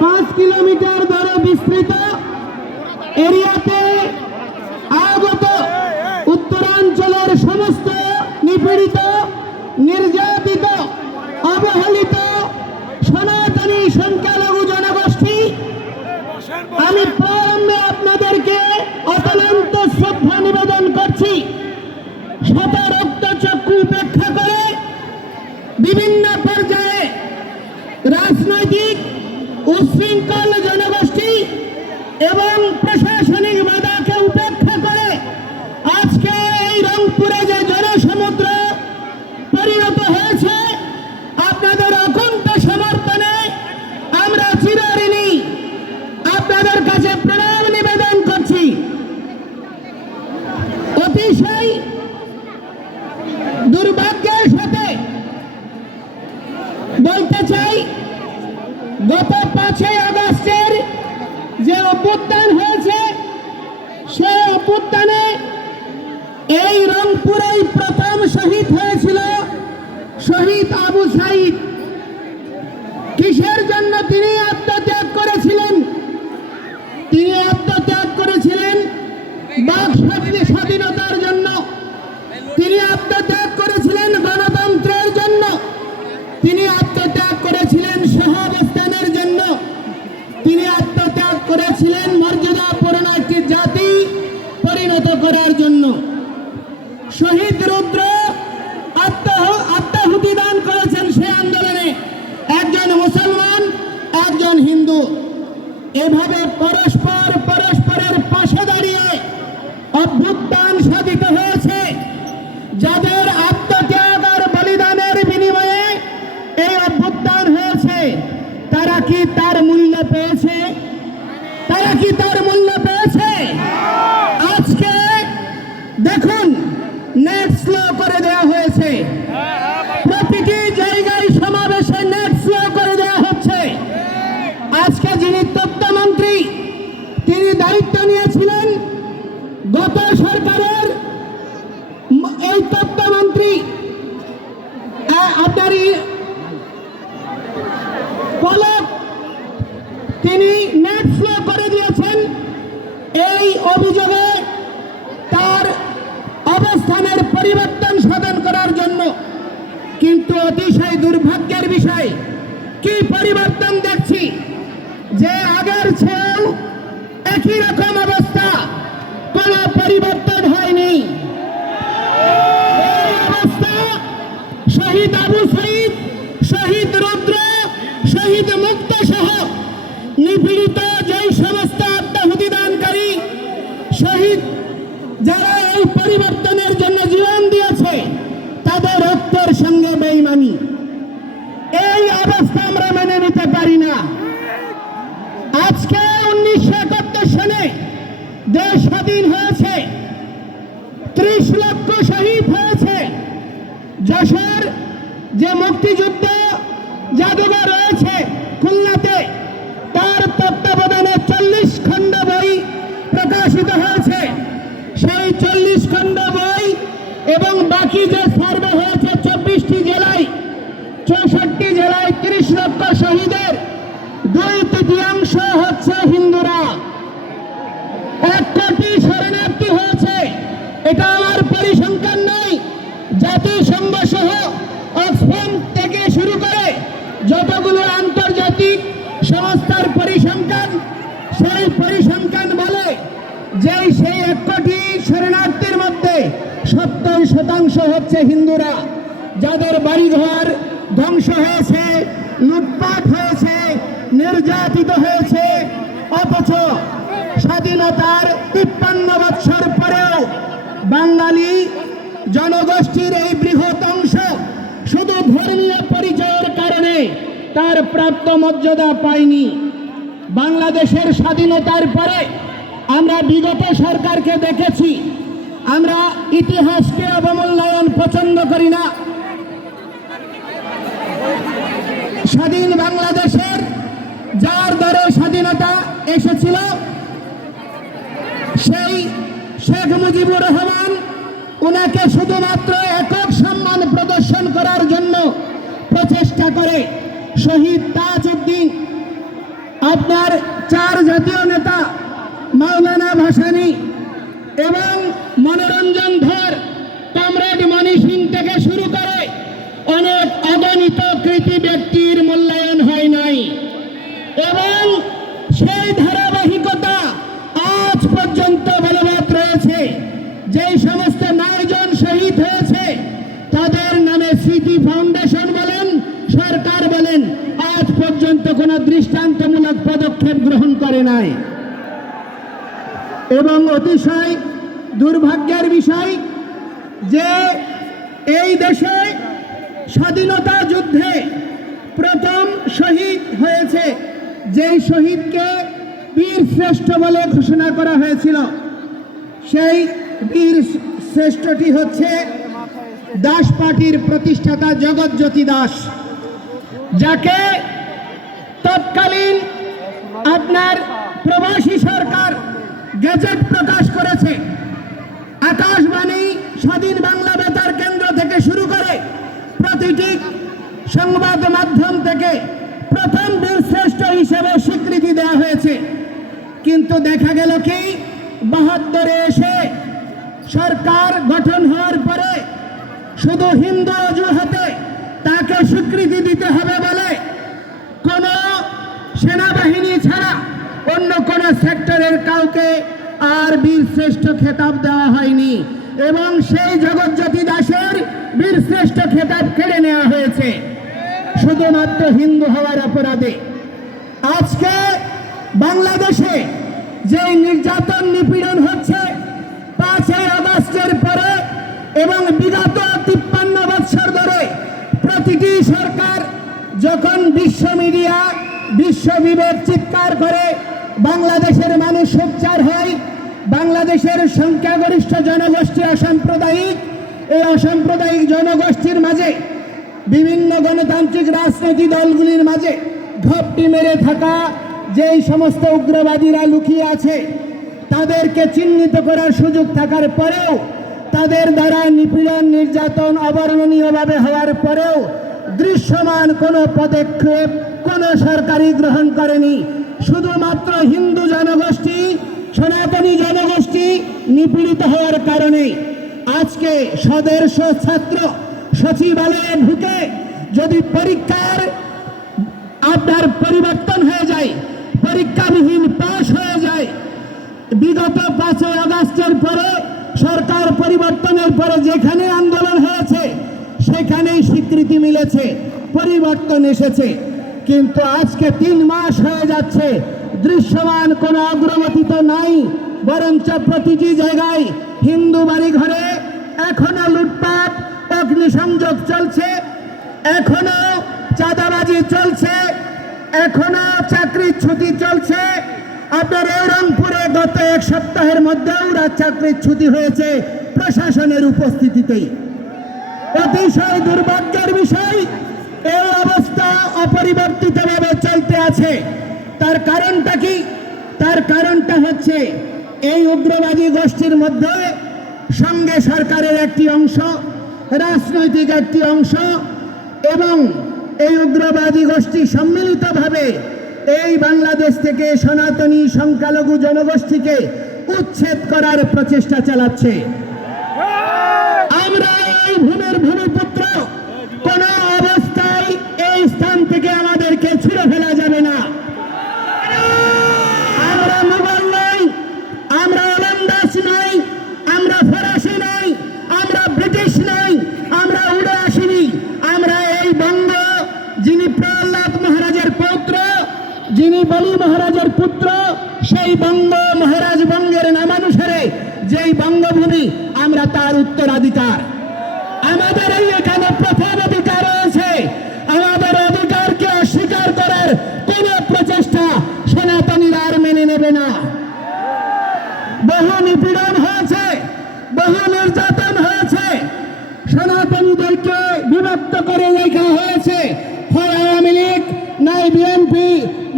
5 kilometre ধরে বিস্তৃত এরিয়াতে আগত উত্তরাঞ্চলের সমস্ত নিপীড়িত, নির্যাতিত, অবহেলিত সনাতনী সংখ্যালঘু জনগোষ্ঠী, আমি প্রারম্ভে আপনাদেরকে অতলন্ত শ্রদ্ধা নিবেদন করছি। শত রক্তচক্ষু উপেক্ষা করে বিভিন্ন পর্যায়ে রাজনৈতিক উচ্ছৃঙ্খল জনগোষ্ঠী এবং প্রশাসনিক বাধাকে উপেক্ষা করে আজকে এই রংপুরে যে জনসমুদ্র পরিণত হয়েছে, আপনাদের অকুণ্ঠ সমর্থনে আমরা চিরঋণী, আপনাদের কাছে প্রণাম নিবেদন করছি। অতিশয় দুর্ভাগ্যের সাথে বলতে চাই, গত 5ই আগস্টের যে অভ্যুত্থান হয়েছে, সেই অভ্যুত্থানে এই রংপুরেই প্রথম শহীদ হয়েছিল শহীদ আবু সাইদ। কিসের জন্য তিনি আত্মত্যাগ করেছিলেন? তিনি আত্মত্যাগ করেছিলেন বাক স্বাধীনতার জন্য, তিনি আত্মত্যাগ করেছিলেন গণতন্ত্রের জন্য, তিনি আত্মত্যাগ করেছিলেন সহাবস্থানের জন্য, তিনি আত্মত্যাগ করেছিলেন মর্যাদাপূর্ণ একটি জাতি পরিণত করার জন্য। শহীদ রুদ্র আত্মাহুতি দান করেছেন সেই আন্দোলনে, একজন মুসলমান, একজন হিন্দু। এভাবে পরস্পরের পাশে দাঁড়িয়ে অভ্যুত্থান সাধিত হয়েছে। যাদের আত্মত্যাগ আর বলিদানের বিনিময়ে এই অভ্যুত্থান হয়েছে, তারা কি তার মূল্য পেয়েছে? তারা কি তার মূল্য পেয়েছে? আজকে দেখুন, নেট স্লো করে দেওয়া হয়েছে, প্রতিটি জায়গায় সমাবেশে নেট স্লো করে দেওয়া হচ্ছে। আজকে যিনি তথ্যমন্ত্রী, তিনি দায়িত্ব নিয়েছিলেন গত সরকারের, এই তথ্যমন্ত্রী আপনার পলক, তিনি নেট স্লো করে দিয়েছেন এই অভিযোগে তার অবস্থানের পরিবর্তন সাধন করার জন্য। কিন্তু অতিশয় দুর্ভাগ্যের বিষয়, কি পরিবর্তন দেখছি যে আগের চেয়েও একই রকম অবস্থা, কোনো পরিবর্তন হয়নি। এই অবস্থা শহীদ আবু সাইদ, শহীদ রুদ্র, শহীদ মুক্ত সহ নিপীড়িত যেই সমস্ত আত্মাহুতি দানকারী শহীদ, যারা এই পরিবর্তনের জন্য জীবন দিয়েছে, তাদের রক্তের সঙ্গে বেঈমানি। এই অবস্থা আমরা মেনে নিতে পারি না। আজকে 1971 সালে দেশ স্বাধীন হয়েছে, 30 লক্ষ শহীদ হয়েছে। যশোর যে মুক্তিযুদ্ধ জাদুঘর রয়েছে খুলনাতে, তার তত্ত্বাবধানে 40 খণ্ড বই প্রকাশিত হয়েছে। সেই 40 খণ্ড বই এবং বাকি যে সার্ভে হয়েছে 24টি জেলায়, 64 জেলায় 30 লক্ষ শহীদের 2/3 হচ্ছে হিন্দুরা। 1 কোটি শরণার্থী হয়েছে। এটা আমার পরিসংখ্যান নয়, জাতিসংঘ সহ অক্সফাম থেকে শুরু করে যতগুলো আন্তর্জাতিক সংস্থার পরিসংখ্যান, সেই পরিসংখ্যান বলে যে সেই 1 কোটি শরণার্থীর মধ্যে 70% হচ্ছে হিন্দুরা, যাদের বাড়িঘর ধ্বংস হয়েছে, লুটপাট হয়েছে, নির্যাতিত হয়েছে। অথচ স্বাধীনতার 53 বছর পরেও বাঙালি জনগোষ্ঠীর এই বৃহৎ অংশ শুধু ধর্মীয় পরিচয়ের কারণে তার প্রাপ্ত মর্যাদা পায়নি। বাংলাদেশের স্বাধীনতার পরে আমরা বিগত সরকারকে দেখেছি, আমরা ইতিহাসকে অবমূল্যায়ন পছন্দ করি না। স্বাধীন বাংলাদেশের যার দ্বারা স্বাধীনতা এসেছিল, সেই শেখ মুজিবুর রহমান, ওনাকে শুধুমাত্র একক সম্মান প্রদর্শন করার জন্য প্রচেষ্টা করে শহীদ তাজউদ্দিন আপনার 4 জাতীয় নেতা মাওলানা ভাসানী এবং মনোরঞ্জন ধর, কমরেড মণি সিং থেকে শুরু করে অনেক অগণিত কৃতি ব্যক্তির মূল্যায়ন হয় নাই এবং সেই ধারাবাহিকতা আজ পর্যন্ত বলবৎ রয়েছে। যেই সমস্ত 9 জন শহীদ হয়েছে তাদের নামে স্মৃতি ফাউন্ডেশন বলেন, সরকার বলেন, আজ পর্যন্ত কোনো দৃষ্টান্তমূলক পদক্ষেপ গ্রহণ করে নাই। এবং অতিশয় দুর্ভাগ্যের বিষয় যে এই দেশে স্বাধীনতা যুদ্ধে প্রথম শহীদ হয়েছে, যেই শহীদকে বীর শ্রেষ্ঠ বলে ঘোষণা করা হয়েছিল, সেই বীর শ্রেষ্ঠটি হচ্ছে দাস পার্টির প্রতিষ্ঠাতা জগৎজ্যোতি দাস, যাকে তৎকালীন আপনার প্রবাসী সরকার গেজেট প্রকাশ করেছে। আকাশবাণী, স্বাধীন বাংলা বেতার কেন্দ্র থেকে শুরু করে প্রতিটি সংবাদ মাধ্যম থেকে প্রথম বীর শ্রেষ্ঠ হিসেবে স্বীকৃতি দেওয়া হয়েছে। কিন্তু দেখা গেল কি 72-এ এসে সরকার গঠন হওয়ার পরে শুধু হিন্দু অজুহাতে তাকে স্বীকৃতি দিতে হবে বলে কোন সেনাবাহিনী ছাড়া অন্য কোন সেক্টরের কাউকে আর বীর শ্রেষ্ঠ খেতাব দেওয়া হয়নি এবং সেই জগৎজ্যোতি দাসের বীর শ্রেষ্ঠ খেতাব কেড়ে নেওয়া হয়েছে শুধুমাত্র হিন্দু হওয়ার অপরাধে। আজকে বাংলাদেশে যে নির্যাতন নিপীড়ন হচ্ছে 5ই আগস্টের পরে এবং বিগত 53 বছর ধরে প্রতিটি সরকার যখন বিশ্ব মিডিয়া, বিশ্ব বিবেক চিৎকার করে বাংলাদেশের মানুষ সোচ্চার হয়, বাংলাদেশের সংখ্যাগরিষ্ঠ জনগোষ্ঠী অসাম্প্রদায়িক, এই অসাম্প্রদায়িক জনগোষ্ঠীর মাঝে বিভিন্ন গণতান্ত্রিক রাজনৈতিক দলগুলির মাঝে ঘাপটি মেরে থাকা যেই সমস্ত উগ্রবাদীরা লুকিয়ে আছে তাদেরকে চিহ্নিত করার সুযোগ থাকার পরেও, তাদের দ্বারা নিপীড়ন নির্যাতন অবর্ণনীয়ভাবে হওয়ার পরেও দৃশ্যমান কোনো পদক্ষেপ কোনো সরকারই গ্রহণ করেনি। শুধুমাত্র হিন্দু জনগোষ্ঠী, সনাতনী জনগোষ্ঠী নিপীড়িত হওয়ার কারণে আজকে সদস্য ছাত্র সচিবালয়ে ঢুকে যদি পরীক্ষার আপনার পরিবর্তন হয়ে যায়, পরীক্ষাবিহীন পাশ হয়ে যায়, বিগত 5ই আগস্টের পরে সরকার পরিবর্তনের পরে যেখানে আন্দোলন হয়েছে সেখানেই স্বীকৃতি মিলেছে, পরিবর্তন এসেছে। কিন্তু আজকে 3 মাস হয়ে যাচ্ছে, দৃশ্যমান কোনো অগ্রগতি তো নাই, বরঞ্চ প্রতিটি জায়গায় হিন্দু বাড়ি ঘরে এখনো লুটপাট, অগ্নিসংযোগ চলছে, এখনো চাঁদাবাজি চলছে, এখনো চাকরির ছুটি চলছে। আপনার এই রংপুরে গত 1 সপ্তাহের মধ্যেও চাকরির ছুটি হয়েছে প্রশাসনের উপস্থিতিতেই। অতিশয় দুর্ভাগ্যের বিষয়, এই অবস্থা অপরিবর্তিতভাবে চলতে আছে। তার কারণটা কি? তার কারণটা হচ্ছে এই উগ্রবাদী গোষ্ঠীর মধ্যে সঙ্গে সরকারের একটি অংশ, রাজনৈতিক একটি অংশ এবং এই উগ্রবাদী গোষ্ঠী সম্মিলিতভাবে এই বাংলাদেশ থেকে সনাতনী সংখ্যালঘু জনগোষ্ঠীকে উচ্ছেদ করার প্রচেষ্টা চালাচ্ছে। আমরা এই ভূমির ভূমিপুত্র, কোন অবস্থায় এই স্থান থেকে আমাদেরকে ছিঁড়ে ফেলা যাবে না। আমরা মুঘল নই, আমরা ওলন্দাজ নই, আমরা ফরাসি নই, আমরা ব্রিটিশ নই, আমরা উড়ে আসিনি। আমরা এই বঙ্গ, যিনি প্রহ্লাদ মহারাজের পৌত্র, যিনি বলি মহারাজের পুত্র, সেই বঙ্গ মহারাজ বঙ্গের নামানুসারে যেই বঙ্গভূমি, আমরা তার উত্তরাধিকার। আমাদের এই এখানে প্রথম অধিকার রয়েছে। আমাদের অধিকারকে অস্বীকার করার কোন প্রচেষ্টা সনাতনীরা আর মেনে নেবে না। বহু নিপীড়ন হয়েছে, বহু নির্যাতন হয়েছে, সনাতনীদেরকে বিভক্ত করে রেখা হয়েছে। হয় আওয়ামী লীগ, নাই বিএনপি,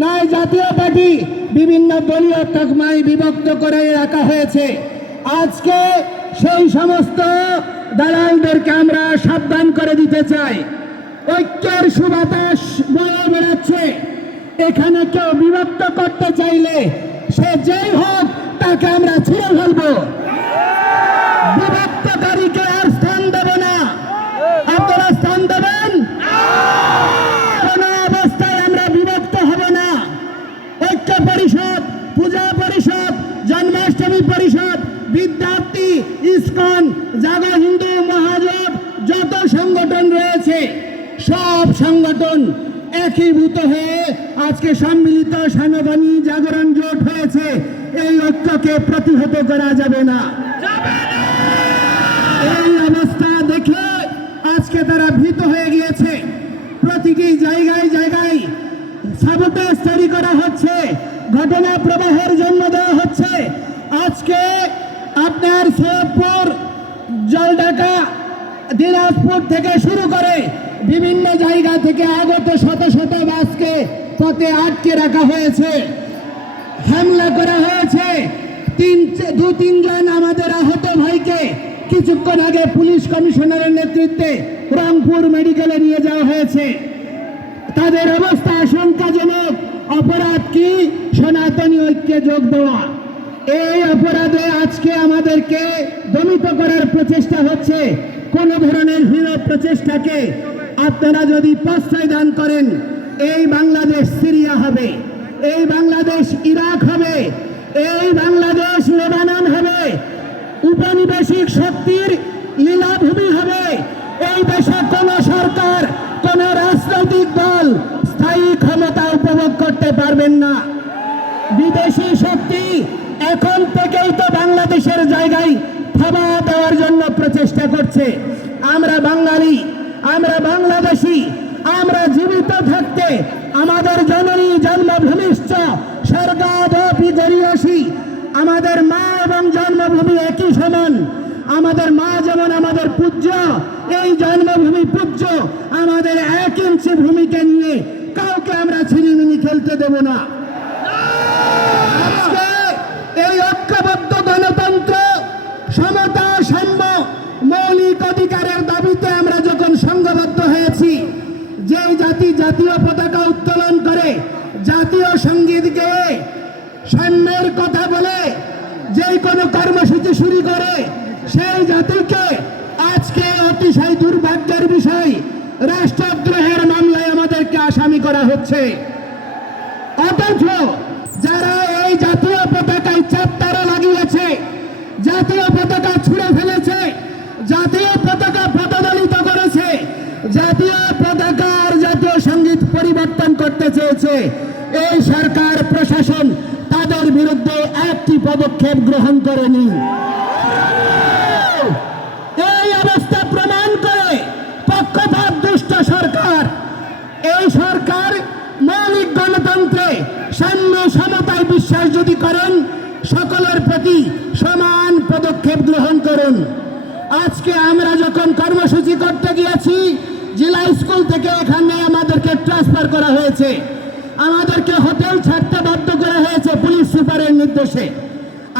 নাই জাতীয় পার্টি, বিভিন্ন দলীয় তকমায় বিভক্ত করে রাখা হয়েছে। আজকে সেই সমস্ত দালালদেরকে আমরা সাবধান করে দিতে চাই। ঐক্যের সুবাতাস বয়ে বেড়াচ্ছে। এখানে কেউ বিভক্ত করতে চাইলে সে যেই হোক তাকে আমরা ছুঁড়ে ফেলবো। বিভক্তকারীকে আর স্থান দেব না। আপনারা স্থান দেবেন? কোন অবস্থায় আমরা বিভক্ত হব না। ঐক্য পরিষদ, পূজা পরিষদ, জন্মাষ্টমী পরিষদ, বিদ্যার্থী, ইসকন, জাগো হিন্দু মহাজোট, যত সংগঠন রয়েছে সব সংগঠন একীভূত হয়ে আজকে সম্মিলিত সাংগঠনিক জাগরণ জোট হয়েছে। এই ঐক্যকে প্রতিহত করা যাবে না। এই অবস্থা দেখে আজকে তারা ভীত হয়ে গিয়েছে। প্রতিটি জায়গায় জায়গায় সাবোটেজ তৈরি করা হচ্ছে, ঘটনা প্রবাহের জন্য দেওয়া হচ্ছে। আজকে আপনার সৈয়দপুর, জলঢাকা, দিনাজপুর থেকে শুরু করে বিভিন্ন জায়গা থেকে আগত শত শত বাসকে পথে আটকে রাখা হয়েছে, হামলা করা হয়েছে। দু তিনজন আমাদের আহত ভাইকে কিছুক্ষণ আগে পুলিশ কমিশনারের নেতৃত্বে রংপুর মেডিকেলে নিয়ে যাওয়া হয়েছে। তাদের অবস্থা আশঙ্কাজনক। অপরাধ কি? সনাতনী ঐক্যে যোগ দেওয়া। এই অপরাধে আজকে আমাদেরকে দমিত করার প্রচেষ্টা হচ্ছে। কোন ধরনের হীন প্রচেষ্টাকে আপনারা যদি প্রশ্রয় দান করেন, এই বাংলাদেশ সিরিয়া হবে, এই বাংলাদেশ ইরাক হবে, এই বাংলাদেশ লেবানন হবে, উপনিবেশিক শক্তির লীলাভূমি হবে। এই দেশে কোন সরকার, কোন রাজনৈতিক দল স্থায়ী ক্ষমতা উপভোগ করতে পারবেন না। বিদেশি শক্তি এখন থেকেই তো বাংলাদেশের জায়গায় থাবা দেওয়ার জন্য প্রচেষ্টা করছে। আমরা বাঙালি, আমরা বাংলাদেশি, আমরা জীবিত থাকতে আমাদের জননী জন্মভূমিশ্চ স্বর্গাদপি গরীয়সী, আমাদের মা এবং জন্মভূমি একই সমান। আমাদের মা যেমন আমাদের পূজ্য, এই জন্মভূমি পূজ্য। আমাদের 1 ইঞ্চি ভূমিকে নিয়ে কাউকে আমরা ছিনিমিনি খেলতে দেব না। আজকে এই ঐক্যবদ্ধ গণতন্ত্র, সমতা, সাম্য, মৌলিক অধিকারের দাবিতে আমরা যখন সংঘবদ্ধ হয়েছি, যেই জাতি জাতীয় পতাকা উত্তোলন করে, জাতীয় সঙ্গীত গেয়ে, সাম্যের কথা বলে যেই কোনো কর্মসূচি শুরু করে, সেই জাতিকে আজকে অতিশয় দুর্ভাগ্যের বিষয় রাষ্ট্রদ্রোহের মামলায় আমাদেরকে আসামি করা হচ্ছে। অথচ যারা এই জাতীয় পতাকায় চাপতারা লাগিয়েছে, জাতীয় পতাকা ছুঁড়ে ফেলেছে, জাতীয় পতাকা পদদলিত করেছে, জাতীয় পতাকা আর জাতীয় সঙ্গীত পরিবর্তন করতে চেয়েছে, এই সরকার প্রশাসন তাদের বিরুদ্ধে একটি পদক্ষেপ গ্রহণ করেনি। এই অবস্থা প্রমাণ করে পক্ষপাত দুষ্ট সরকার। এই সরকার মৌলিক গণতন্ত্রে, সাম্য, সমতায় বিশ্বাস যদি করেন, সকলের প্রতি সমান পদক্ষেপ গ্রহণ করুন। আজকে আমরা যখন কর্মসূচি করতে গিয়েছি, জেলা স্কুল থেকে এখানে আমাদেরকে ট্রান্সফার করা হয়েছে, আমাদেরকে হোটেল ছাড়তে বাধ্য করা হয়েছে পুলিশ সুপারের নির্দেশে।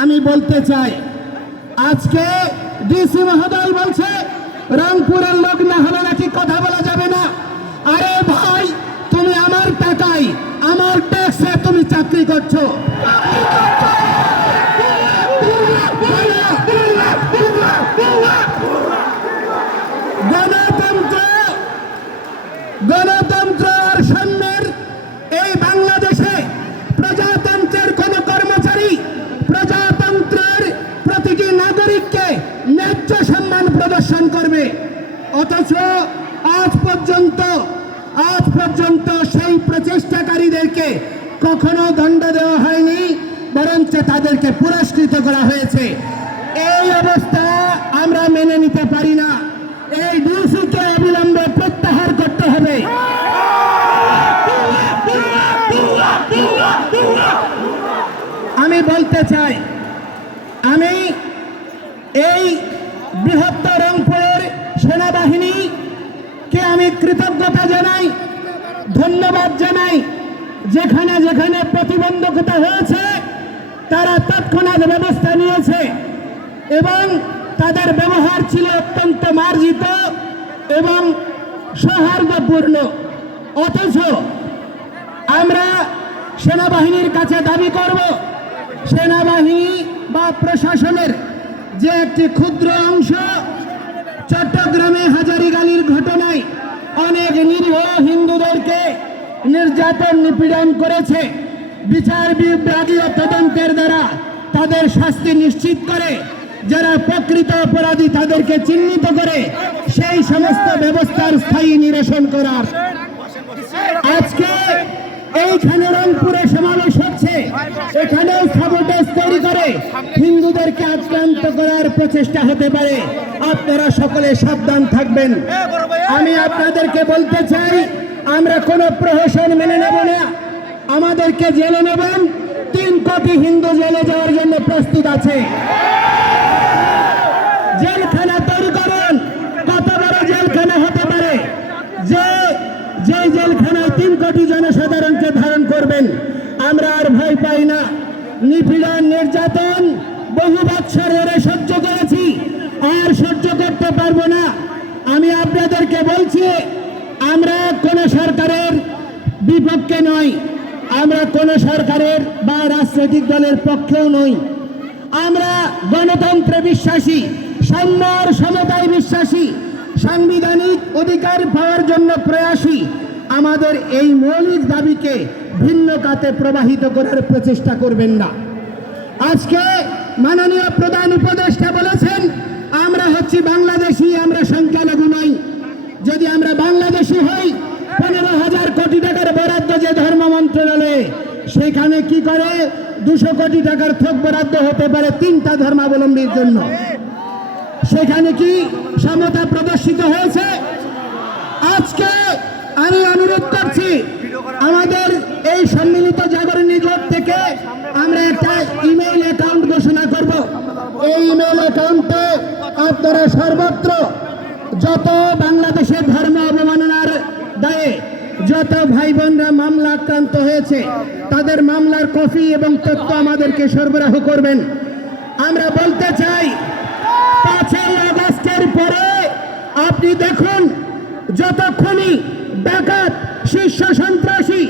আমি বলতে চাই, আজকে ডিসি মহোদয় বলছে রংপুরের লোক না হলে নাকি কথা বলা যাবে না। আরে ভাই, তুমি আমার টাকায়, আমার ট্যাক্সে তুমি চাকরি করছো। গণতন্ত্র আর সাম্যের এই বাংলাদেশে প্রজাতন্ত্রের কোন কর্মচারী প্রজাতন্ত্রের প্রতিটি নাগরিককে ন্যায্য সম্মান প্রদর্শন করবে। অথচ আজ পর্যন্ত সেই প্রচেষ্টাকারীদেরকে কখনো দণ্ড দেওয়া হয়নি, বরঞ্চ তাদেরকে পুরস্কৃত করা হয়েছে। এই অবস্থা আমরা মেনে নিতে পারি না। এই ডিসিকে অবিলম্বে প্রত্যাহার করতে হবে। আমি বলতে চাই, আমি এই বৃহত্তর রংপুরের সেনাবাহিনীকে আমি কৃতজ্ঞতা জানাই, ধন্যবাদ জানাই। যেখানে যেখানে প্রতিবন্ধকতা হয়েছে তারা তৎক্ষণাৎ ব্যবস্থা নিয়েছে এবং তাদের ব্যবহার ছিল অত্যন্ত মার্জিত এবং সৌহার্দ্যপূর্ণ। অথচ আমরা সেনাবাহিনীর কাছে দাবি করব, সেনাবাহিনী বা প্রশাসনের যে একটি ক্ষুদ্র অংশ চট্টগ্রামে হাজারীগালির ঘটনায় অনেক নিরীহ হিন্দুদেরকে নির্যাতন নিপীড়ন করেছে, বিচার বিভাগীয় তদন্তের দ্বারা তাদের শাস্তি নিশ্চিত করে, যারা প্রকৃত অপরাধী তাদেরকে চিহ্নিত করে সেই সমস্ত ব্যবস্থার স্থায়ী নিরসন করার। আজকে এইখানে রংপুরে সমাবেশ হচ্ছে, এখানেও সাবোটেজ তৈরি করে হিন্দুদেরকে আক্রান্ত করার প্রচেষ্টা হতে পারে। আপনারা সকলে সাবধান থাকবেন। আমি আপনাদেরকে বলতে চাই, আমরা কোনো প্রহসন মেনে নেব না। আমাদেরকে জেলে নেবেন, 3 কোটি হিন্দু জেলে যাওয়ার জন্য প্রস্তুত আছে। জেলখানা তৈরি করুন, কত বড় জেলখানা হতে পারে যে জেলখানায় 3 কোটি জনসাধারণকে ধারণ করবেন। আমরা আর ভয় পাই না। নিপীড়ন নির্যাতন বহু বৎসর ধরে সহ্য করেছি, আর সহ্য করতে পারবো না। আমি আপনাদেরকে বলছি, আমরা কোন সরকারের বিপক্ষে নই, আমরা কোন সরকারের বা রাজনৈতিক দলের পক্ষেও নই। আমরা গণতন্ত্রে বিশ্বাসী, সাম্য আর সমতায় বিশ্বাসী, সাংবিধানিক অধিকার পাওয়ার জন্য প্রয়াসী। আমাদের এই মৌলিক দাবিকে ভিন্ন খাতে প্রবাহিত করার প্রচেষ্টা করবেন না। আজকে মাননীয় প্রধান উপদেষ্টা বলেছেন, আমরা হচ্ছি বাংলাদেশি, আমরা সংখ্যালঘু নই। যদি আমরা বাংলাদেশি হই, 15,000 কোটি টাকার বরাদ্দ যে ধর্ম মন্ত্রণালয়ে, সেখানে কি করে 200 কোটি টাকার থোক বরাদ্দ হতে পারে 3টা ধর্মাবলম্বীর জন্য? সেখানে কি সমতা প্রদর্শিত হয়েছে? আজকে আমি অনুরোধ করছি, আমাদের এই সম্মিলিত জাগরণী জোট থেকে আমরা একটা ইমেইল অ্যাকাউন্ট ঘোষণা করব। এই ইমেইল অ্যাকাউন্টে আপনারা সর্বত্র যত বাংলাদেশের ধর্ম অবমাননার দায়ে যত ভাই বোনরা মামলা আক্রান্ত হয়েছে, তাদের মামলার কপি এবং তথ্য আমাদেরকে সরবরাহ করবেন। আমরা বলতে চাই, 5ই আগস্টের পরে আপনি দেখুন, যত খুনি, ডাকাত, শীর্ষ সন্ত্রাসী,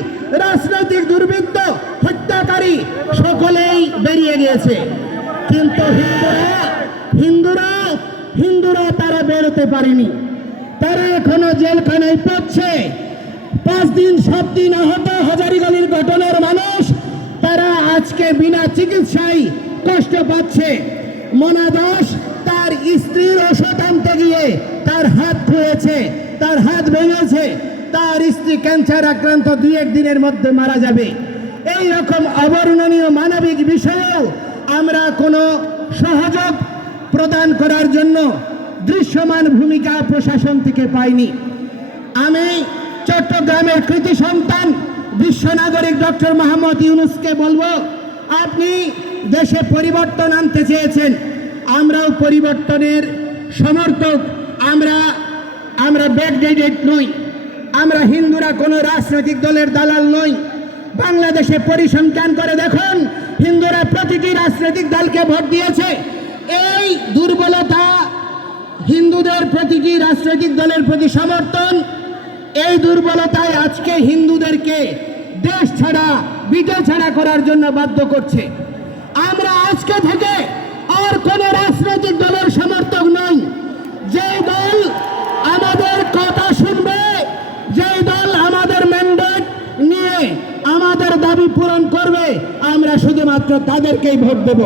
রাজনৈতিক দুর্বৃত্ত, হত্যাকারী সকলেই বেরিয়ে গিয়েছে, কিন্তু হিন্দুরা তারা বেরোতে পারেনি। তারা এখনো জেলখানায় পড়ছে। 5 দিন 7 দিন আহত হাজারীগালির ঘটনার মানুষ, তারা আজকে বিনা চিকিৎসায় কষ্ট পাচ্ছে। মনা দাস তার স্ত্রীর ওষুধ আনতে গিয়ে তার হাত খুঁয়েছে, তার হাত ভেঙেছে, তার স্ত্রী ক্যান্সার আক্রান্ত 2-1 দিনের মধ্যে মারা যাবে। এই রকম অবর্ণনীয় মানবিক বিষয়েও আমরা কোনো সহযোগ প্রদান করার জন্য দৃশ্যমান ভূমিকা প্রশাসন থেকে পাইনি। আমি চট্টগ্রামের কৃতি সন্তান বিশ্ব নাগরিক ডক্টর মোহাম্মদ ইউনূসকে বলবো, আপনি দেশে পরিবর্তন আনতে চেয়েছেন, আমরাও পরিবর্তনের সমর্থক। আমরা ব্যাকডেটেড নই, আমরা হিন্দুরা কোনো রাজনৈতিক দলের দালাল নই। বাংলাদেশে পরিসংখ্যান করে দেখুন, হিন্দুরা প্রতিটি রাজনৈতিক দলকে ভোট দিয়েছে। এই দুর্বলতা, হিন্দুদের প্রতিটি রাজনৈতিক দলের প্রতি সমর্থন, এই দুর্বলতায় আজকে হিন্দুদেরকে দেশ ছাড়া, বিদেশ ছাড়া করার জন্য বাধ্য করছে। আমরা আজকে থেকে আর কোন রাজনৈতিক দলের সমর্থক নই। যে দল আমাদের কথা শুনবে, যে দল আমাদের ম্যান্ডেট নিয়ে আমাদের দাবি পূরণ করবে, আমরা শুধুমাত্র তাদেরকেই ভোট দেব।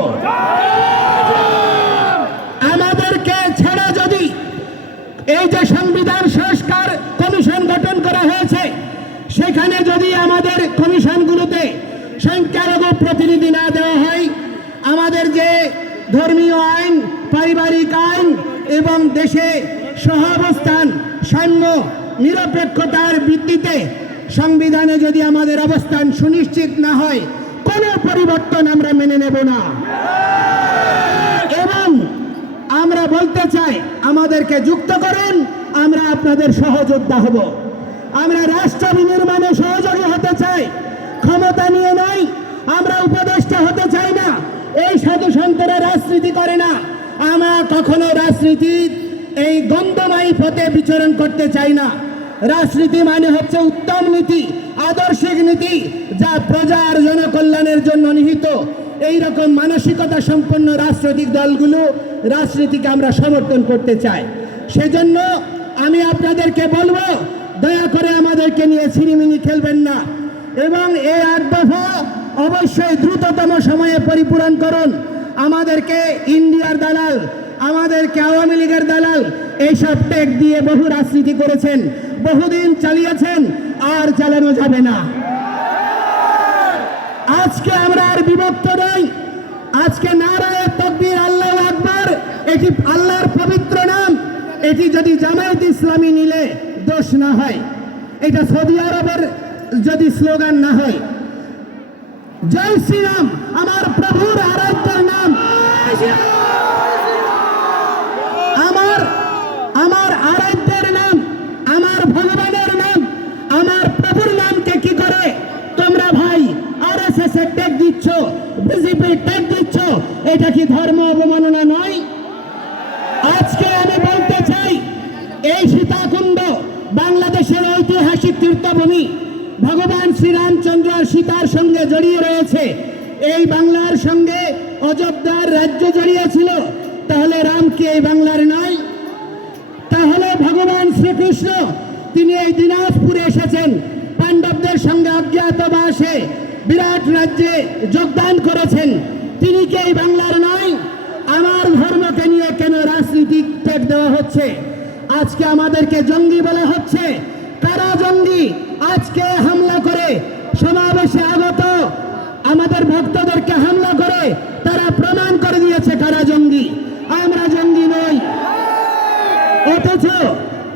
আমাদেরকে ছেড়ে যদি এই যে সংবিধান সংস্কার কমিশন গঠন করা হয়েছে, সেখানে যদি আমাদের কমিশনগুলোতে সংখ্যালঘু প্রতিনিধি না দেওয়া হয়, আমাদের যে ধর্মীয় আইন, পারিবারিক আইন এবং দেশে সহাবস্থান, সাম্য, নিরপেক্ষতার ভিত্তিতে সংবিধানে যদি আমাদের অবস্থান সুনিশ্চিত না হয়, কোনো পরিবর্তন আমরা মেনে নেব না। এবং আমরা বলতে চাই, আমাদেরকে যুক্ত করুন, আমরা আপনাদের সহযোদ্ধা হব। আমরা রাষ্ট্র বিনির্মাণে সহযোগী হতে চাই, ক্ষমতা নিয়ে নয়। আমরা উপদেষ্টা হতে চাই না। এই সাধু সন্তরা রাজনীতি করে না। আমরা কখনো রাজনীতির এই গন্ধময়ী পথে বিচরণ করতে চাই না। রাজনীতি মানে হচ্ছে উত্তম নীতি, আদর্শিক নীতি যা প্রজার জনকল্যাণের জন্য নিহিত, এই রকম মানসিকতা সম্পন্ন রাজনৈতিক দলগুলো রাজনীতিকে আমরা সমর্থন করতে চাই। সেজন্য আমি আপনাদেরকে বলবো, দয়া করে আমাদেরকে নিয়ে ছিনিমিনি খেলবেন না এবং এই ৮ দফা অবশ্যই দ্রুততম সময়ে পরিপূরণ করুন। আমাদেরকে ইন্ডিয়ার দালাল, আমাদেরকে আওয়ামী লীগের দালাল এইসব ট্যাগ দিয়ে বহু রাজনীতি করেছেন, বহুদিন চালিয়েছেন, আর চালানো যাবে না। আজকে আমরা আর বিভক্ত নই। আজকে নারায়ে তাকবীর, আল্লাহু আকবার, এটি আল্লাহর পবিত্র নাম। এটি যদি জামায়াত ইসলামী নিলে দোষ না হয়, এটা সৌদি আরবের যদি স্লোগান না হয়। জয় শ্রীরাম, আমার প্রভুর আরাধ্যের নাম। আমার আরাধ্যের নাম, আমার ভগবানের নাম, আমার প্রভুর নামকে কি করে তোমরা ভাই আরএসএস এর ট্যাগ দিচ্ছ, বিজেপি ট্যাগ দিচ্ছ? এটা কি ধর্ম অবমাননা নয়? আজকে আমি বলতে চাই, এই সীতাকুণ্ড বাংলাদেশের ঐতিহাসিক তীর্থভূমি, ভগবান শ্রীরামচন্দ্র সীতার সঙ্গে জড়িয়ে রয়েছে। এই বাংলার সঙ্গে অযোধ্যার রাজ্য জড়িয়ে ছিল, তাহলে রাম কি এই বাংলার নয়? তাহলে ভগবান শ্রীকৃষ্ণ তিনি এই দিনাজপুরে এসেছেন, পাণ্ডবদের সঙ্গে অজ্ঞাতবাসে বিরাট রাজ্যে যোগদান করেছেন, তিনি কি এই বাংলার নয়? আমার ধর্মকে নিয়ে কেন রাজনীতিক ট্যাগ দেওয়া হচ্ছে? আজকে আমাদেরকে জঙ্গি বলা হচ্ছে। কারা জঙ্গি? আজকে হামলা করে সমাবেশে আগত আমাদের ভক্তদেরকে হামলা করে তারা প্রমাণ করে দিয়েছে কারা জঙ্গি। আমরা জঙ্গি নই। অথচ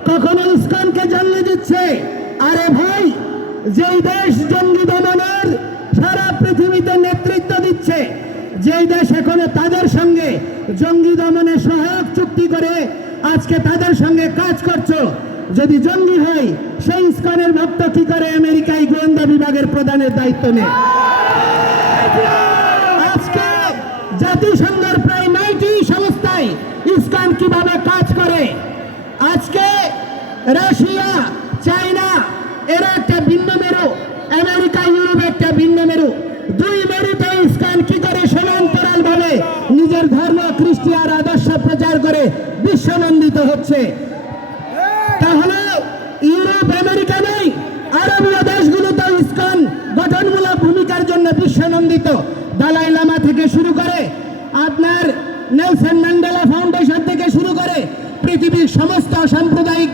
কখনো ইসকনকে জঙ্গি দিচ্ছে। আরে ভাই, যেই দেশ জঙ্গি দমনের সারা পৃথিবীতে নেতৃত্ব দিচ্ছে, যেই দেশ এখনো তাদের সঙ্গে জঙ্গি দমনে সহায়ক চুক্তি করে আজকে তাদের সঙ্গে কাজ করছো, যদি জঙ্গি হয় সেই ইসকনের ভক্ত কি করে আমেরিকায় গোয়েন্দা বিভাগের প্রধানের দায়িত্ব নেয়? আজকে জাতিসংঘের প্রায় ৯টি সংস্থায় ইসকন কিভাবে কাজ করে? আজকে রাশিয়া, চায়না এরা একটা ভিন্ন মেরু, আমেরিকা, ইউরোপ একটা ভিন্ন মেরু। দুই মেরুতে ইসকন কি করে সমান্তরাল ভাবে নিজের ধর্ম খ্রিস্টিয়ান আদর্শ প্রচার করে বিশ্বনন্দিত হচ্ছে। তাহলে ইউরোপ, আমেরিকা নেই, আরবীয় দেশগুলোতে ইসকন গঠনমূলক ভূমিকার জন্য বিশ্বনন্দিত। দালাই লামা থেকে শুরু করে আপনার নেলসন ম্যান্ডেলা ফাউন্ডেশন থেকে শুরু করে পৃথিবীর সমস্ত সাম্প্রদায়িক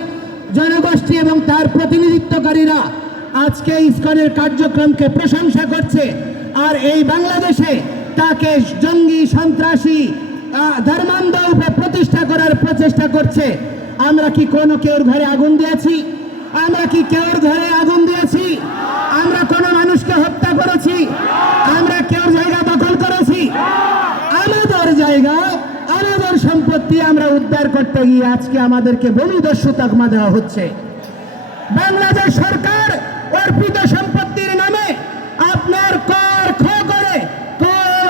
জনগোষ্ঠী এবং তার প্রতিনিধিত্বকারীরা আজকে ইসকনের কার্যক্রমকে প্রশংসা করছে। আর এই বাংলাদেশে তাকে জঙ্গি, সন্ত্রাসী, ধর্মান্ধ রূপে প্রতিষ্ঠা করার প্রচেষ্টা করছে। আমরা কি কোনো কেউর ঘরে আগুন দিয়েছি? আমরা কি কেউর ঘরে আগুন দিয়েছি? আমরা কোনো মানুষকে হত্যা করেছি? আমরা কেউর জায়গা দখল করেছি? আমাদের জায়গা, আমাদের সম্পত্তি আমরা উদ্ধার করতে গিয়ে আজকে আমাদেরকে বলিদস্যু তকমা দেওয়া হচ্ছে। বাংলাদেশ সরকার অর্পিত সম্পত্তির নামে আপনার কর খ করে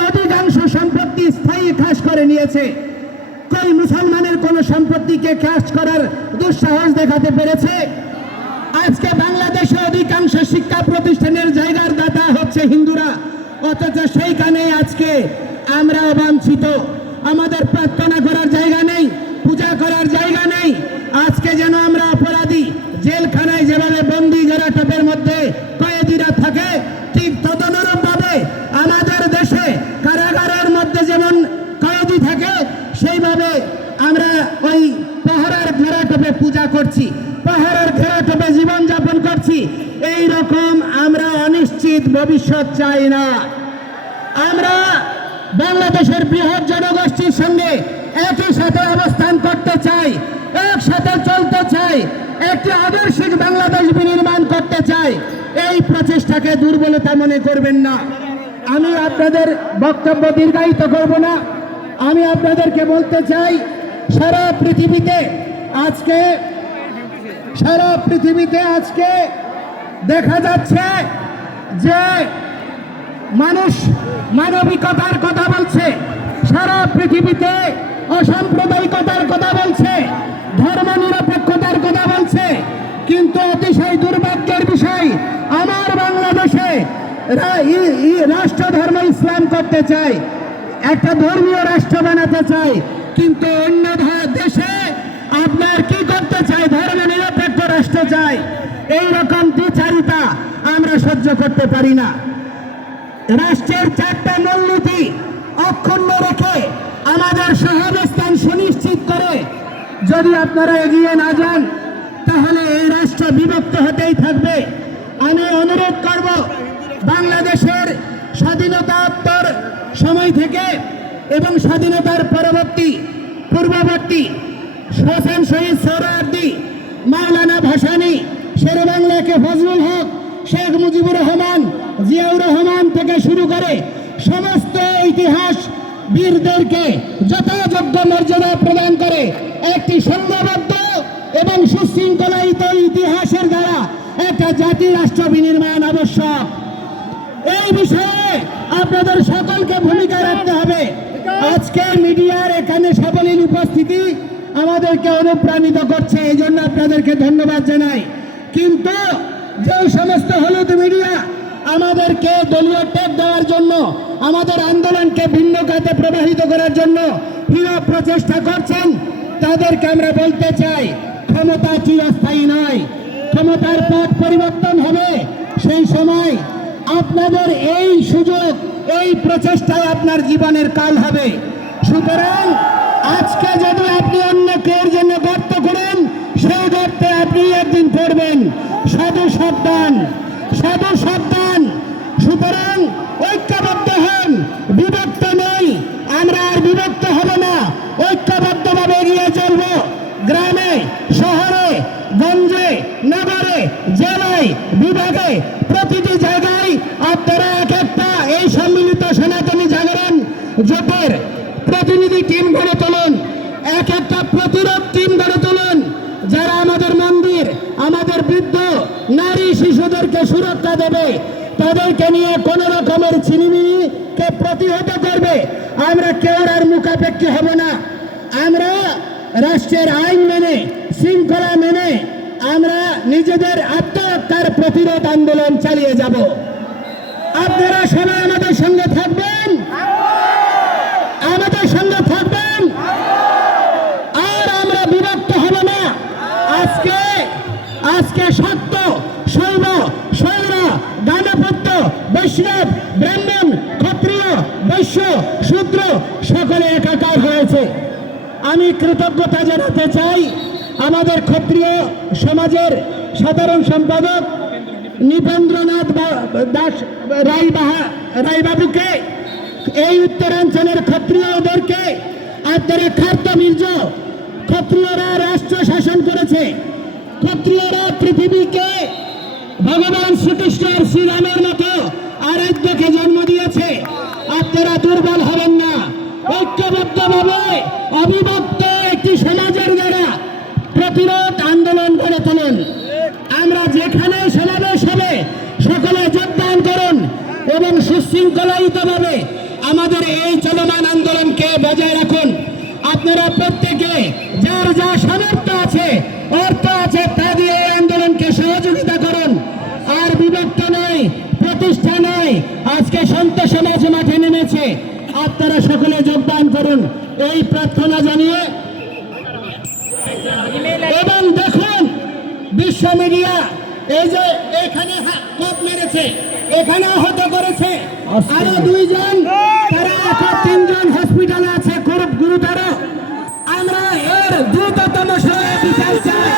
অধিকাংশ সম্পত্তি স্থায়ী খাস করে নিয়েছে। কই মুসলমানের কোন সম্পত্তিকে খাস করার দুঃসাহস দেখাতে পেরেছে? আজকে বাংলাদেশে অধিকাংশ শিক্ষা প্রতিষ্ঠানের জায়গার দাতা হচ্ছে হিন্দুরা, অথচ সেইখানে আজকে আমরা অবাঞ্ছিত। আমাদের প্রার্থনা করার জায়গা নেই, পূজা করার জায়গা নেই। আজকে যেন আমরা অপরাধী, জেলখানায় যেভাবে বন্দি গেরাটপের মধ্যে কয়েদিরা থাকে, ঠিক তদনুরূপ ভাবে আমাদের দেশে কারাগারের মধ্যে যেমন কয়েদি থাকে, সেইভাবে আমরা ওই পাহাড়ের ঘেরাটপে পূজা করছি, পাহাড়ের ঘেরাটপে জীবনযাপন করছি। এই রকম আমরা অনিশ্চিত ভবিষ্যৎ চাই না। আমরা বাংলাদেশের বৃহৎ জনগোষ্ঠীর সঙ্গে একই সাথে অবস্থান করতে চাই, একসাথে চলতে চাই, একটি আদর্শিক বাংলাদেশ বিনির্মাণ করতে চাই। এই প্রচেষ্টাকে দুর্বলতা মনে করবেন না। আমি আপনাদের বক্তব্য দীর্ঘায়িত করব না। আমি আপনাদেরকে বলতে চাই, সারা পৃথিবীতে আজকে দেখা যাচ্ছে যে মানুষ মানবিকতার কথা বলছে, সারা পৃথিবীতে অসাম্প্রদায়িকতার কথা বলছে, ধর্ম নিরপেক্ষতার কথা বলছে। কিন্তু অতিশয় দুর্ভাগ্যের বিষয়, আমার বাংলাদেশে রাষ্ট্র ধর্ম ইসলাম করতে চায়, একটা ধর্মীয় রাষ্ট্র বানাতে চায়, কিন্তু অন্য দেশে আপনার কি করতে চায়, ধর্ম নিরপেক্ষ রাষ্ট্র চায়। এইরকম দ্বিচারিতা আমরা সহ্য করতে পারি না। রাষ্ট্রের 4টা মূলনীতি অক্ষুণ্ণ রেখে আমাদের সহাবস্থান সুনিশ্চিত করে যদি আপনারা এগিয়ে না যান, তাহলে এই রাষ্ট্র বিভক্ত হতেই থাকবে। আমি অনুরোধ করব, বাংলাদেশের স্বাধীনতাত্তর সময় থেকে এবং স্বাধীনতার পূর্ববর্তী হোসেন শহীদ সোহরাওয়ার্দী, মাওলানা ভাসানী, শেরেবাংলাকে ফজলুল হক, শেখ মুজিবুর রহমান, জিয়াউর রহমান থেকে শুরু করে সমস্ত ইতিহাস বীরদেরকে যথাযোগ্য মর্যাদা প্রদান করে একটি সংঘবদ্ধ এবং সুশৃঙ্খলায়িত ইতিহাসের দ্বারা একটা জাতি রাষ্ট্র বিনির্মাণ আবশ্যক। এই বিষয়ে আপনাদের সকলকে ভূমিকা রাখতে হবে। আজকে মিডিয়ার এখানে সাবলীল উপস্থিতি আমাদেরকে অনুপ্রাণিত করছে, এই জন্য আপনাদেরকে ধন্যবাদ জানাই। কিন্তু যে সমস্ত হলুদ মিডিয়া আমাদেরকে দলীয় ট্যাগ দেওয়ার জন্য, আমাদের আন্দোলনকে ভিন্ন খাতে প্রবাহিত করার জন্য হীন প্রচেষ্টা করছেন, তাদেরকে আমরা বলতে চাই, ক্ষমতা চিরস্থায়ী নয়, ক্ষমতার পথ পরিবর্তন হবে। সেই সময় আপনাদের এই সুযোগ, এই প্রচেষ্টায় আপনার জীবনের কাল হবে। সুতরাং আজকে যদি আপনি অন্য কেউর জন্য গর্ত করেন, সেই গর্তে আপনি একদিন পড়বেন। সাধু সাবধান, সাধু সাবধান। সুতরাং ঐক্যবদ্ধ হন, বিভক্ত নই। আমরা আর বিভক্ত হব না, ঐক্যবদ্ধভাবে এগিয়ে চলব। গ্রামে, শহরে, গঞ্জে, নগরে, জেলায়, বিভাগে, প্রতিটি জায়গায় আপনারা এক একটা এই সম্মিলিত সনাতনী জাগরণ জোটের প্রতিনিধি টিম গড়ে তুলুন, এক একটা প্রতিরোধ টিম গড়ে তুলুন, যারা আমাদের মন্দির, আমাদের বৃদ্ধ, নারী, শিশুদেরকে সুরক্ষা দেবে, তাদেরকে নিয়ে কোন রকমের ছিনিমিনিকে প্রতিহত করবে। আমরা কেউ আর মুখাপেক্ষী হব না। আমরা রাষ্ট্রের আইন মেনে, শৃঙ্খলা মেনে আমরা নিজেদের আত্মরক্ষার প্রতিরোধ আন্দোলন চালিয়ে যাব। আপনারা সবাই আমাদের সঙ্গে থাকবেন, আমাদের সঙ্গে থাকবেন, আর আমরা বিভক্ত হব না। আজকে সত্য, শৈব, শৈর, দানপত্য, বৈষ্ণব, ব্রাহ্মণ, ক্ষত্রিয়, বৈশ্য, শূদ্র সকলে একাকার হয়েছে। আমি কৃতজ্ঞতা জানাতে চাই আমাদের ক্ষত্রিয় সমাজের সাধারণ সম্পাদক নৃপেন্দ্রনাথ দাস রায়বাবুকে, এই উত্তরাঞ্চলের ক্ষত্রিয়দেরকে। আপনারা খার্তবীর্য, ক্ষত্রিয়রা রাষ্ট্র শাসন করেছে, ক্ষত্রিয়রা পৃথিবীকে ভগবান শ্রীকৃষ্ণের শ্রীরামের মতো আরাধ্যকে জন্ম দিয়েছে। আপনারা দুর্বল হবেন না, ঐক্যবদ্ধভাবে অবিভক্ত একটি সমাজের দ্বারা প্রতিরোধ আন্দোলন গড়ে তুলুন। আমরা যেখানে সমাবেশ হবে সকলে যোগদান করুন এবং সুশৃঙ্খলায়িতভাবে আমাদের এই চলমান আন্দোলনকে বজায় রাখুন। আপনারা প্রত্যেকে যার যা সামর্থ্য আছে, অর্থ আছে, তা দিয়ে এই আন্দোলনকে সহযোগিতা করুন। আর বিভক্ত নয়, প্রতিষ্ঠা নয়, আজকে সন্ত সমাজ মাঠে নেমেছে, আপনারা সকলে যোগদান করুন এই প্রার্থনা জানিয়ে। এবং দেখুন বিশ্ব মিডিয়া এই যে এখানে কোপ মেরেছে, এখানে আহত করেছে আরো 2 জন, তারা 3 জন হসপিটালে আছে খুব গুরুতর। আমরা এর দ্রুততম সময়ে বিচার চাই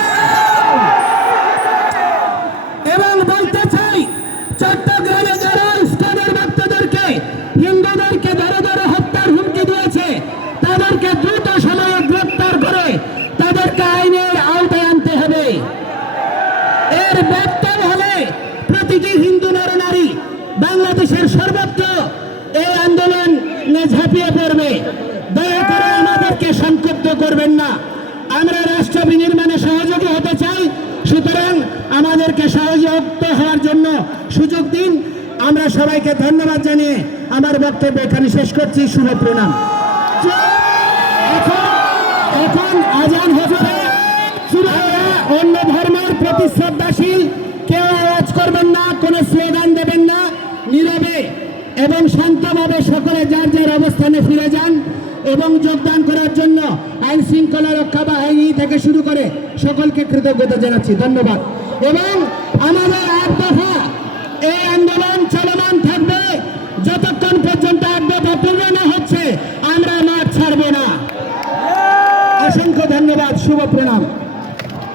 এবং বলতে চাই, চট্টগ্রামে যারা ইসলামের ভক্তদেরকে, হিন্দুদেরকে ধরে ধরে হত্যার হুমকি দিয়েছে, তাদেরকে দ্রুত সময়ে গ্রেপ্তার করে তাদেরকে আইনের আওতায় আনতে হবে। এর ব্যত্যয় হলে প্রতিটি হিন্দু নরনারী বাংলাদেশের সর্বত্র এই আন্দোলনে ঝাঁপিয়ে পড়বে। দয়া করে আমাদেরকে সংক্ষুব্ধ করবেন না। আমরা রাষ্ট্র বিনির্মাণে সহযোগী হতে চাই, সুতরাং আমাদেরকে সহযোগিত হওয়ার জন্য সুযোগ দিন। আমরা সবাইকে ধন্যবাদ জানিয়ে আমার বক্তব্য এখানে শেষ করছি। শুভ প্রণাম। এখন আজান হচ্ছে, অন্য ধর্মের প্রতি শ্রদ্ধাশীল, কেউ আওয়াজ করবেন না, কোনো স্লোগান দেবেন না, নীরবে এবং শান্তভাবে সকলে যার যার অবস্থানে ফিরে যান এবং যোগদান করার জন্য আইন শৃঙ্খলা রক্ষা বাহিনী থেকে শুরু করে সকলকে কৃতজ্ঞতা জানাচ্ছি, ধন্যবাদ। এবং আমাদের 8 দফা এই আন্দোলন চলমান থাকবে যতক্ষণ পর্যন্ত 8 দফা পূর্ণ না হচ্ছে, আমরা মাঠ ছাড়বো না। অসংখ্য ধন্যবাদ, শুভ প্রণাম।